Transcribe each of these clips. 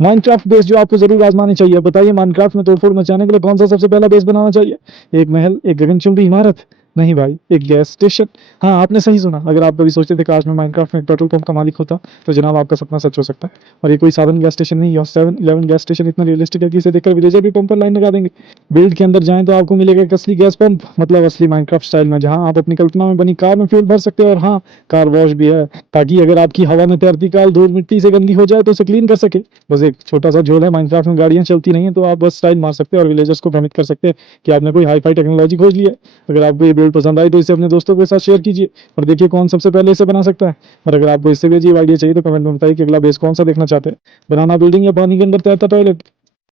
Minecraft base जो आपको जरूर आजमानी चाहिए। बताइए माइनक्राफ्ट में तोड़फोड़ मचाने के लिए कौन सा सबसे पहला बेस बनाना चाहिए? एक महल, एक गगनचुंबी इमारत? नहीं भाई, एक गैस स्टेशन। हाँ, आपने सही सुना। अगर आप कभी सोचते थे काश मैं माइनक्राफ्ट में एक पेट्रोल पंप का मालिक होता, तो जनाब आपका सपना सच हो सकता है। और ये कोई साधारण गैस स्टेशन नहीं है, 7-11 गैस स्टेशन इतना रियलिस्टिक है कि इसे देखकर विलेजर भी पंप पर लाइन लगा देंगे। बिल्ड के अंदर जाएं तो आपको मिलेगा एक असली गैस पंप, मतलब असली माइनक्राफ्ट स्टाइल में, जहां आप अपनी कल्पना में बनी कार में फ्यूल भर सकते हो। और हाँ, कार वॉश भी है, ताकि अगर आपकी हवा में तैरती कार धूल मिट्टी से गंदी हो जाए तो उसे क्लीन कर सके। बस एक छोटा सा झोल है, माइनक्राफ्ट में गाड़ियां चलती नहीं है, तो आप बस स्टाइल मार सकते हैं और विलेजर्स को भ्रमित कर सकते हैं कि आपने कोई हाई फाई टेक्नोलॉजी खोज ली है। अगर आपको ये बिल्ड पसंद आई तो इसे अपने दोस्तों के साथ शेयर कीजिए और देखिए कौन सबसे पहले इसे बना सकता है। और अगर आपको इससे भी अजीब आइडिया चाहिए तो कमेंट में बताइए कि अगला बेस कौन सा देखना चाहते हैं, बनाना बिल्डिंग या पानी के अंदर तैरता टॉयलेट।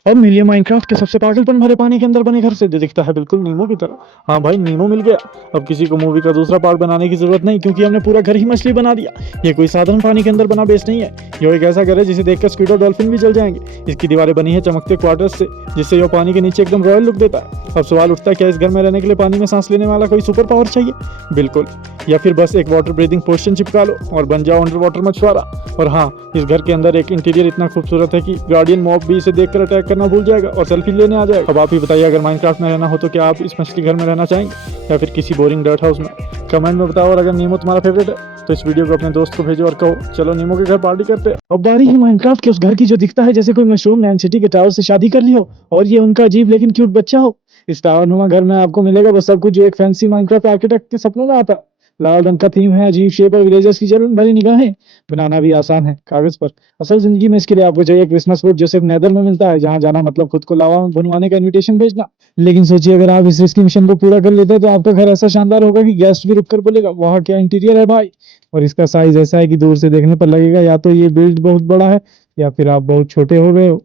अब मिलिए माइनक्राफ्ट के सबसे पागलपन भरे पानी के अंदर बने घर से, जो दिखता है बिल्कुल नीमो की तरह। हाँ भाई, नीमो मिल गया। अब किसी को मूवी का दूसरा पार्ट बनाने की जरूरत नहीं, क्योंकि हमने पूरा घर ही मछली बना दिया। ये कोई साधारण पानी के अंदर बना बेस नहीं है, ये एक ऐसा घर है जिसे देखकर स्क्विड और डॉल्फिन भी जल जाएंगे। इसकी दीवारें बनी है चमकते क्वार्टर्स से, जिससे यह पानी के नीचे एकदम रॉयल लुक देता है। अब सवाल उठता है, क्या इस घर में रहने के लिए पानी में सांस लेने वाला कोई सुपर पावर चाहिए? बिल्कुल। या फिर बस एक वाटर ब्रीदिंग पोर्शन चिपका लो और बन जाओ अंडर वाटर मछुआरा। और हाँ, इस घर के अंदर एक इंटीरियर इतना खूबसूरत है कि गार्डियन मॉब भी इसे देखकर अटैक करना भूल जाएगा और सेल्फी लेने आ जाएगा। अब आप ही बताइए, अगर माइनक्राफ्ट में रहना हो तो क्या आप इस मछली घर में रहना चाहेंगे या फिर किसी बोरिंग डर्ट हाउस में? कमेंट में बताओ। और अगर नीमो तुम्हारा फेवरेट है तो इस वीडियो को अपने दोस्त को भेजो और कहो चलो नीमो के घर पार्टी करते हैं। अब बारी है माइनक्राफ्ट के उस घर की जो दिखता है जैसे कोई मशरूम नैन सिटी के टावर से शादी कर ली हो और ये उनका अजीब लेकिन क्यूट बच्चा हो। इस टावर नुमा घर में आपको मिलेगा बस सब कुछ जो एक फैंसी माइनक्राफ्ट आर्किटेक्ट के सपनों में आता। लाल रंग का थीम है, अजीब शेप और विलेजर्स की जलन भरी निगाहें। बनाना भी आसान है कागज पर, असल जिंदगी में इसके लिए आपको चाहिए क्रिसमस फ्रूट जो सिर्फ नेदर में मिलता है, जहां जाना मतलब खुद को लावा में भुनवाने का इनविटेशन भेजना। लेकिन सोचिए, अगर आप इस रिस्की मिशन को पूरा कर लेते हैं तो आपका घर ऐसा शानदार होगा कि गेस्ट भी रुककर बोलेगा वाह क्या इंटीरियर है भाई। और इसका साइज ऐसा है कि दूर से देखने पर लगेगा या तो ये बिल्ड बहुत बड़ा है या फिर आप बहुत छोटे हो गए हो।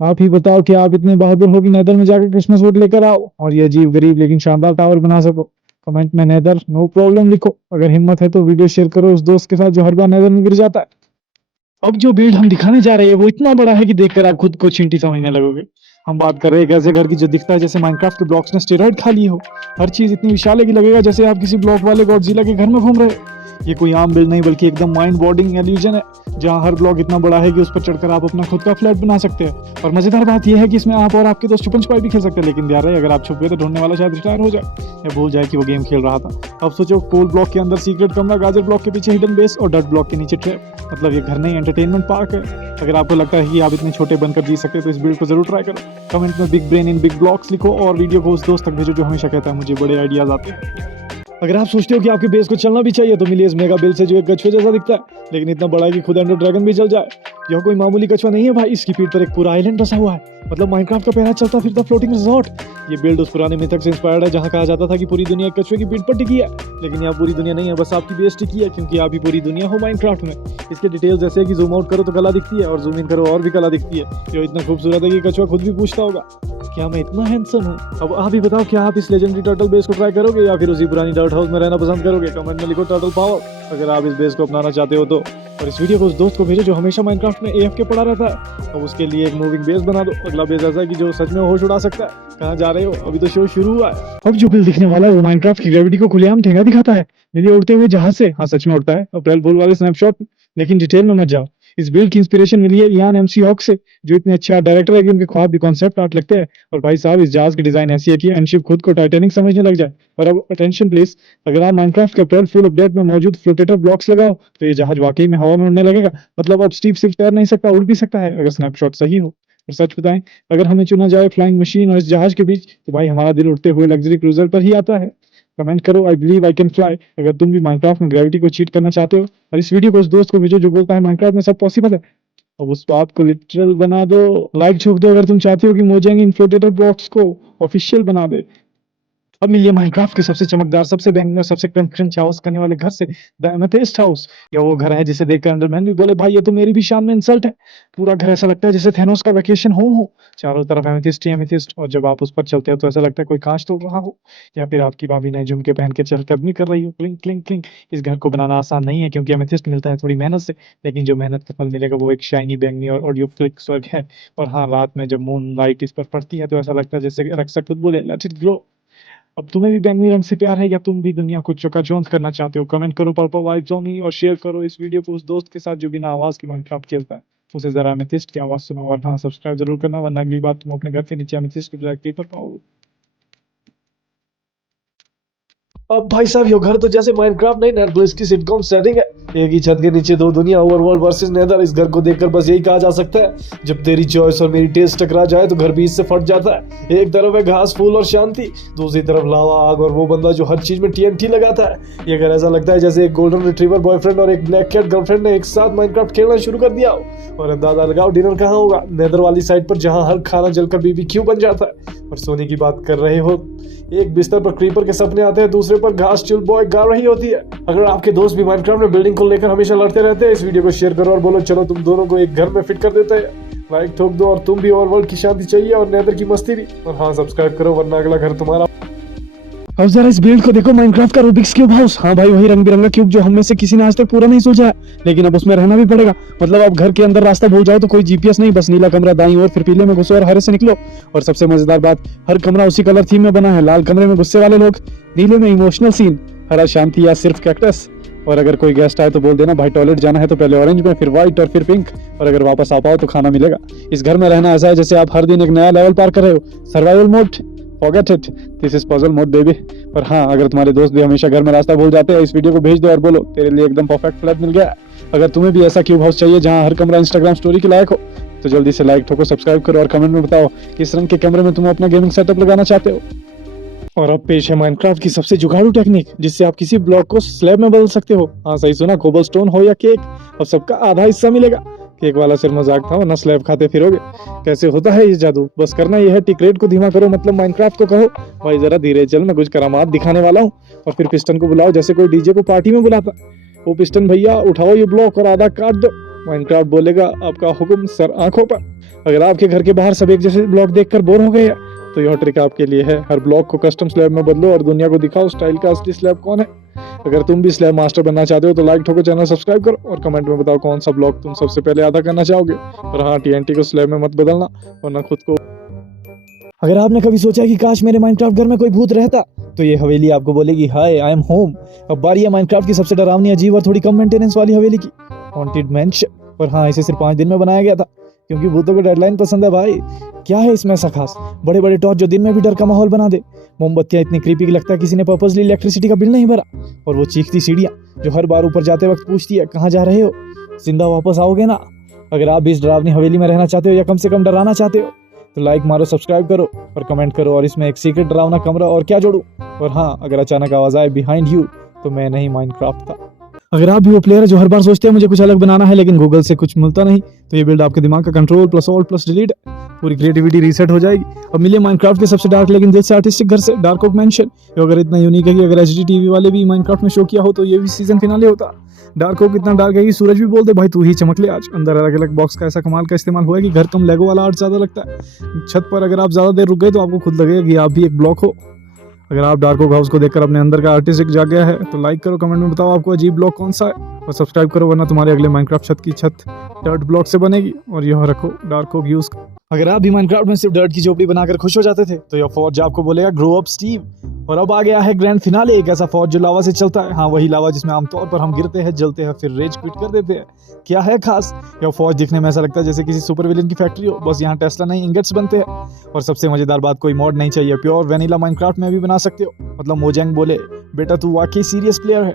आप ही बताओ कि आप इतने बहादुर हो कि नेदर में जाकर क्रिसमस वोट लेकर आओ और ये अजीब गरीब लेकिन शानदार टावर बना सको? कमेंट में नेदर नो प्रॉब्लम लिखो। अगर हिम्मत है तो वीडियो शेयर करो उस दोस्त के साथ जो हर बार नेदर में गिर जाता है। अब जो बिल्ड हम दिखाने जा रहे हैं वो इतना बड़ा है कि देखकर आप खुद को चींटी समझने लगोगे। हम बात कर रहे हैं एक ऐसे घर की जो दिखता है जैसे माइनक्राफ्ट के ब्लॉक्स ने स्टेरॉइड खा लिए हो। हर चीज इतनी विशाल है कि लगेगा जैसे आप किसी ब्लॉक वाले गॉडजिला के घर में घूम रहे हो। ये कोई आम बिल्ड नहीं बल्कि एकदम माइंड बॉर्डिंग एल्यूजन है, जहाँ हर ब्लॉक इतना बड़ा है कि उस पर चढ़कर आप अपना खुद का फ्लैट बना सकते हैं। और मजेदार बात यह है कि इसमें आप और आपके दोस्त छुपन छुपाई भी खेल सकते हैं, लेकिन ध्यान रहे अगर आप छुप गए तो ढूंढने वाला शायद रिटायर हो जाए या भूल जाए कि वो गेम खेल रहा था। अब सोचो, कोल ब्लॉक के अंदर सीक्रेट कमरा, गाजर ब्लॉक के पीछे हिडन बेस और डट ब्लॉक के नीचे ट्रैप। मतलब ये घर नहीं एंटरटेनमेंट पार्क है। अगर आपको लगता है कि आप इतने छोटे बनकर जी सकते हैं तो इस बिल्ड को जरूर ट्राई करो। कमेंट में big brain in big blocks लिखो और वीडियो को उस दोस्त तक भेजो जो हमेशा कहता है मुझे बड़े आइडियाज आते हैं। अगर आप सोचते हो कि आपके बेस को चलना भी चाहिए तो मिलिए इस मेगा बिल से जो एक कछुए जैसा दिखता है, लेकिन इतना बड़ा है कि खुद एंडर ड्रैगन भी जल जाए। यह कोई मामूली कछुआ नहीं है भाई, इसकी पीठ पर एक पूरा आइलैंड बसा हुआ है, मतलब माइनक्राफ्ट का पहला चलता फिरता फ्लोटिंग रिजॉर्ट। ये बिल्ड उस पुराने मिथक से इंस्पायर्ड है जहाँ कहा जाता था कि पूरी दुनिया एक कछुए की पीठ पर टिकी है। लेकिन यहाँ पूरी दुनिया नहीं है, बस आपकी बेस टिकी है, क्योंकि आप ही पूरी दुनिया हो माइनक्राफ्ट में। इसके डिटेल्स जैसे कि जूम आउट करो तो कला दिखती है और जूम इन करो और भी कला दिखती है, जो इतना खूबसूरत है कि कछुआ खुद भी पूछता होगा क्या मैं इतना हैंडसम हूँ। अब आप ही बताओ, क्या आप इस लेजेंडरी टर्टल बेस को ट्राई करोगे या फिर उसी पुरानी डर्ट हाउस में रहना पसंद करोगे? कमेंट में लिखो टर्टल पावर अगर आप इस बेस को अपनाना चाहते हो तो। और इस वीडियो को उस दोस्त को भेजो जो हमेशा माइनक्राफ्ट में एएफके पड़ा रहता है। अब उसके लिए एक मूविंग बेस बना दो। अगला बेस ऐसा है कि जो सच में होश उड़ा सकता है। कहाँ जा रहे हो, अभी तो शो शुरू हुआ है। अब जो बिल दिखने वाला है वो माइनक्राफ्ट की ग्रेविटी को खुलेआम ठेंगा दिखाता है, मेरे उड़ते हुए जहाज से। हाँ सच में उड़ता है, अप्रैल फूल वाले स्नैपशॉट। लेकिन डिटेल में मत जाओ। इस बिल्ड की इंस्पिरेशन मिली है इयान एमसी हॉक से, जो इतने अच्छा डायरेक्टर है कि उनके ख्वाब भी कॉन्सेप्ट आर्ट लगते हैं। और भाई साहब, इस जहाज की डिजाइन ऐसी है कि एनशिप खुद को टाइटैनिक समझने लग जाए। और अब अटेंशन प्लीज, अगर आप माइनक्राफ्ट के अप्रैल फुल अपडेट में मौजूद फ्लोटेटर ब्लॉक्स लगाओ तो ये जहाज वाकई में हवा में उड़ने लगेगा। मतलब अब स्टीव सिर्फ तैर नहीं सकता, उड़ भी सकता है अगर स्नैपशॉट सही हो। और सच बताएं, अगर हमें चुना जाए फ्लाइंग मशीन और इस जहाज के बीच, तो भाई हमारा दिल उड़ते हुए लग्जरी क्रूजर पर ही आता है। कमेंट करो I believe I can fly अगर तुम भी माइनक्राफ्ट में ग्रेविटी को चीट करना चाहते हो। और इस वीडियो को उस दोस्त को भेजो जो बोलता है माइनक्राफ्ट में सब पॉसिबल है। अब उस बात को लिटरल बना दो। लाइक ठोक दो अगर तुम चाहते हो कि मोजेंग इन्फ्लेटेड बॉक्स को ऑफिशियल बना दे। अब मिलिए माइनक्राफ्ट के सबसे चमकदार, सबसे बैंगनी और सबसे क्रंच हाउस करने वाले घर से, द एमेथिस्ट हाउस। या वो घर है जिसे देखकर अंडरमैन भी बोले भाई ये तो मेरी भी शान में इंसल्ट है। पूरा घर ऐसा लगता है जैसे थेनोस का वेकेशन होम हो। चारों तरफ एमेथिस्ट ही एमेथिस्ट, और जब आप उस पर चलते हो तो ऐसा लगता है कोई कांच तोड़ रहा हो या फिर आपकी भाभी नए झुमके पहन के चहलकदमी कर रही हो। Cling cling cling. इस घर को बनाना आसान नहीं है क्योंकि एमेथिस्ट मिलता है थोड़ी मेहनत से, लेकिन जो मेहनत का फल मिलेगा वो एक शाइनी बैंगनी और ऑडियो फ्लिक स्वर्ग है। और हाँ, रात में जब मून लाइट इस पर पड़ती है तो ऐसा लगता है जैसे रक्षा खुद बोले लेट इट ग्लो। अब तुम्हें भी बैंगनी रंग से प्यार है या तुम भी दुनिया को चकाचौंध करना चाहते हो? कमेंट करो पर्पल वाइब्स ऑन मी और शेयर करो इस वीडियो को उस दोस्त के साथ जो बिना आवाज की माइनक्राफ्ट खेलता है। उसे जरा अमेथिस्ट की आवाज सुनो और हाँ सब्सक्राइब जरूर करना, वरना अगली बार तुम अपने घर के नीचे अमेथिस्ट की बजाय क्रीपर पाओगे। अब भाई साहब यो घर तो जैसे माइनक्राफ्ट नहीं नेटफ्लिक्स की सिटकॉम सेटिंग है। एक ही छत के नीचे दो दुनिया, ओवरवर्ल्ड वर्सेस नेदर। इस घर को देखकर बस यही कहा जा सकता है, जब तेरी चॉइस और मेरी टेस्ट टकरा जाए तो घर भी इससे फट जाता है। एक तरफ है घास फूल और शांति, दूसरी तरफ लावा आग और वो बंदा जो हर चीज में TNT लगाता है। ये घर ऐसा लगता है जैसे एक गोल्डन रिट्रीवर बॉयफ्रेंड और एक ब्लैक कैट गर्लफ्रेंड ने एक साथ माइनक्राफ्ट खेलना शुरू कर दिया हो। और अंदाजा लगाओ डिनर कहाँ होगा? नेदर वाली साइड पर, जहाँ हर खाना जलकर BBQ बन जाता है। और सोने की बात कर रहे हो, एक बिस्तर पर क्रीपर के सपने आते हैं, दूसरे पर घास चिल बॉय गा रही होती है। अगर आपके दोस्त भी माइनक्राफ्ट में बिल्डिंग को लेकर हमेशा लड़ते रहते हैं, इस वीडियो को शेयर करो और बोलो चलो तुम दोनों को एक घर में फिट कर देते हैं। लाइक ठोक दो और तुम भी ओवरवर्ल्ड की शांति चाहिए और नेदर की मस्ती भी। और हाँ सब्सक्राइब करो, वरना अगला घर तुम्हारा। अब जरा इस बिल्ड को देखो, माइनक्राफ्ट का रूबिक्स क्यूब हाउस। हाँ भाई वही रंग बिरंगा क्यूब जो हम में से किसी ने आज तक पूरा नहीं सोचा है, लेकिन अब उसमें रहना भी पड़ेगा। मतलब अब घर के अंदर रास्ता भूल जाओ तो कोई GPS नहीं, बस नीला कमरा दाईं ओर, फिर पीले में घुसो और हरे से निकलो। और सबसे मजेदार बात, हर कमरा उसी कलर थीम में बना है। लाल कमरे में गुस्से वाले लोग, नीले में इमोशनल सीन, हरा शांति या सिर्फ कैक्टस। और अगर कोई गेस्ट आए तो बोल देना भाई टॉयलेट जाना है तो पहले ऑरेंज में, फिर व्हाइट और फिर पिंक। और अगर वापस आ पाओ तो खाना मिलेगा। इस घर में रहना ऐसा है जैसे आप हर दिन एक नया लेवल पार कर रहे हो। Survival mode, forget it, this is puzzle mode baby. और हाँ अगर तुम्हारे दोस्त भी हमेशा घर में रास्ता भूल जाते हैं, इस वीडियो को भेज दो और बोलो तेरे लिए एकदम परफेक्ट फ्लैट मिल गया। अगर तुम्हें भी ऐसा क्यूब हाउस चाहिए जहाँ हर कमरा इंस्टाग्राम स्टोरी के लायक हो, तो जल्दी से लाइक ठोको, सब्सक्राइब करो और कमेंट में बताओ किस रंग के कमरे में तुम अपना गेमिंग सेटअप लगाना चाहते हो। और अब पेश है माइनक्राफ्ट की सबसे जुगाड़ू टेक्निक, जिससे आप किसी ब्लॉक को स्लैब में बदल सकते हो। हाँ सही सुना, कोबलस्टोन हो या केक, अब सबका आधा हिस्सा मिलेगा। केक वाला सिर्फ मजाक था, वरना स्लैब खाते फिरोगे। कैसे होता है ये जादू? बस करना ये है, टिक रेट को धीमा करो, मतलब माइनक्राफ्ट को कहो भाई जरा धीरे चल, मैं कुछ करामात दिखाने वाला हूँ। और फिर पिस्टन को बुलाओ जैसे कोई डीजे को पार्टी में बुलाता। वो पिस्टन भैया उठाओ ये ब्लॉक और आधा काट दो। माइनक्राफ्ट बोलेगा आपका हुक्म सर आंखों पर। अगर आपके घर के बाहर सब एक जैसे ब्लॉक देखकर बोर हो गए तो यह ट्रिक आपके लिए है। हर ब्लॉक को कस्टम स्लैब में बदलो और दुनिया को दिखाओ स्टाइल का असली स्लैब कौन है। अगर तुम भी स्लैब मास्टर बनना चाहते हो तो लाइक ठोको, चैनल सब्सक्राइब करो और कमेंट में बताओ कौन सा ब्लॉक तुम सबसे पहले आधा करना चाहोगे। और हाँ TNT को स्लैब में मत बदलना, वरना खुद को। अगर आपने कभी सोचा कि काश मेरे माइनक्राफ्ट घर में कोई भूत रहता, तो ये हवेली आपको बोलेगी हाय आई एम होम। अब बारी है माइनक्राफ्ट की सबसे डरावनी, अजीब और थोड़ी कम मेंटेनेंस वाली हवेली की, हॉन्टेड मैंशन। और हाँ इसे सिर्फ 5 दिन में बनाया गया था, क्योंकि भूतों को डेडलाइन पसंद है भाई। क्या है इसमें ऐसा खास? बड़े बड़े टॉर्च जो दिन में भी डर का माहौल बना दे, मोमबत्तियां इतनी क्रीपी कि लगता है किसी ने पर्पसली इलेक्ट्रिसिटी का बिल नहीं भरा, और वो चीखती सीढ़ियां जो हर बार ऊपर जाते वक्त पूछती है कहाँ जा रहे हो, जिंदा वापस आओगे ना। अगर आप भी इस डरावनी हवेली में रहना चाहते हो या कम से कम डराना चाहते हो, तो लाइक मारो, सब्सक्राइब करो और कमेंट करो। और इसमें एक सीक्रेट डरावना कमरा और क्या जोड़ूं। और हाँ अगर अचानक आवाज आए बिहाइंड यू, तो मैं नहीं माइनक्राफ्ट था। अगर आप भी वो प्लेयर है जो हर बार सोचते हैं मुझे कुछ अलग बनाना है, लेकिन गूगल से कुछ मिलता नहीं, तो ये बिल्ड आपके दिमाग का control plus alt plus delete, पूरी क्रिएटिविटी रीसेट हो जाएगी। अब मिलिए माइनक्राफ्ट के सबसे डार्क लेकिन दिल से आर्टिस्टिक घर से, डार्क ओक मैंशन। अगर इतना यूनिक है कि अगर HD TV वाले भी माइनक्राफ्ट में शो किया हो तो ये भी सीजन फिनाले होता। डार्क ओक इतना डार्क है कि सूरज भी बोल दे भाई तू ही चमक ले आज। अंदर अलग अलग बॉक्स का ऐसा कमाल का इस्तेमाल हुआ है कि घर कम लेगो वाला आर्ट ज्यादा लगता है। छत पर अगर आप ज्यादा देर रुक गए तो आपको खुद लगेगा कि आप भी एक ब्लॉक हो। अगर आप डार्क ओक हाउस को देखकर अपने अंदर का आर्टिस्ट जाग गया है तो लाइक करो, कमेंट में बताओ आपको अजीब ब्लॉक कौन सा है, और सब्सक्राइब करो, वरना तुम्हारे अगले माइनक्राफ्ट छत की छत डर्ट ब्लॉक से बनेगी। और यह रखो डार्क ओक यूज। अगर आप भी माइनक्राफ्ट में सिर्फ डर्ट की झोपड़ी बनाकर खुश हो जाते थे तो यह फौज आपको बोलेगा ग्रो अप स्टीव। और अब आ गया है ग्रैंड फिनाले, एक ऐसा फौज जो लावा से चलता है। हाँ वही लावा जिसमें आमतौर पर हम गिरते हैं, जलते हैं, फिर रेज क्विट कर देते हैं। क्या है खास? यह फौज दिखने में ऐसा लगता है जैसे किसी सुपर विलेन की फैक्ट्री हो, बस यहाँ टेस्ला नहीं इंगेट्स बनते हैं। और सबसे मजेदार बात, कोई मॉड नहीं चाहिए, प्योर वेनिला माइनक्राफ्ट में भी बना सकते हो। मतलब मोजेंग बोले बेटा तू वाकई सीरियस प्लेयर है।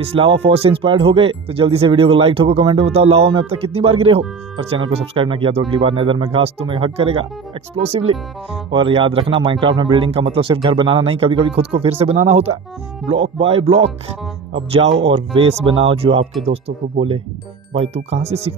इस लावा फौज से इंस्पायर्ड हो गए तो जल्दी से वीडियो को लाइक ठोको, कमेंट में बताओ लावा में अब तक कितनी बार गिरे हो। और चैनल को सब्सक्राइब ना किया तो अगली बार नेदर में घास तुम्हें हक करेगा एक्सप्लोसिवली। और याद रखना माइनक्राफ्ट में बिल्डिंग का मतलब सिर्फ घर बनाना नहीं, कभी कभी खुद को फिर से बनाना होता है, ब्लॉक बाय ब्लॉक। अब जाओ और वेस बनाओ जो आपके दोस्तों को बोले भाई तू कहाँ से सीखता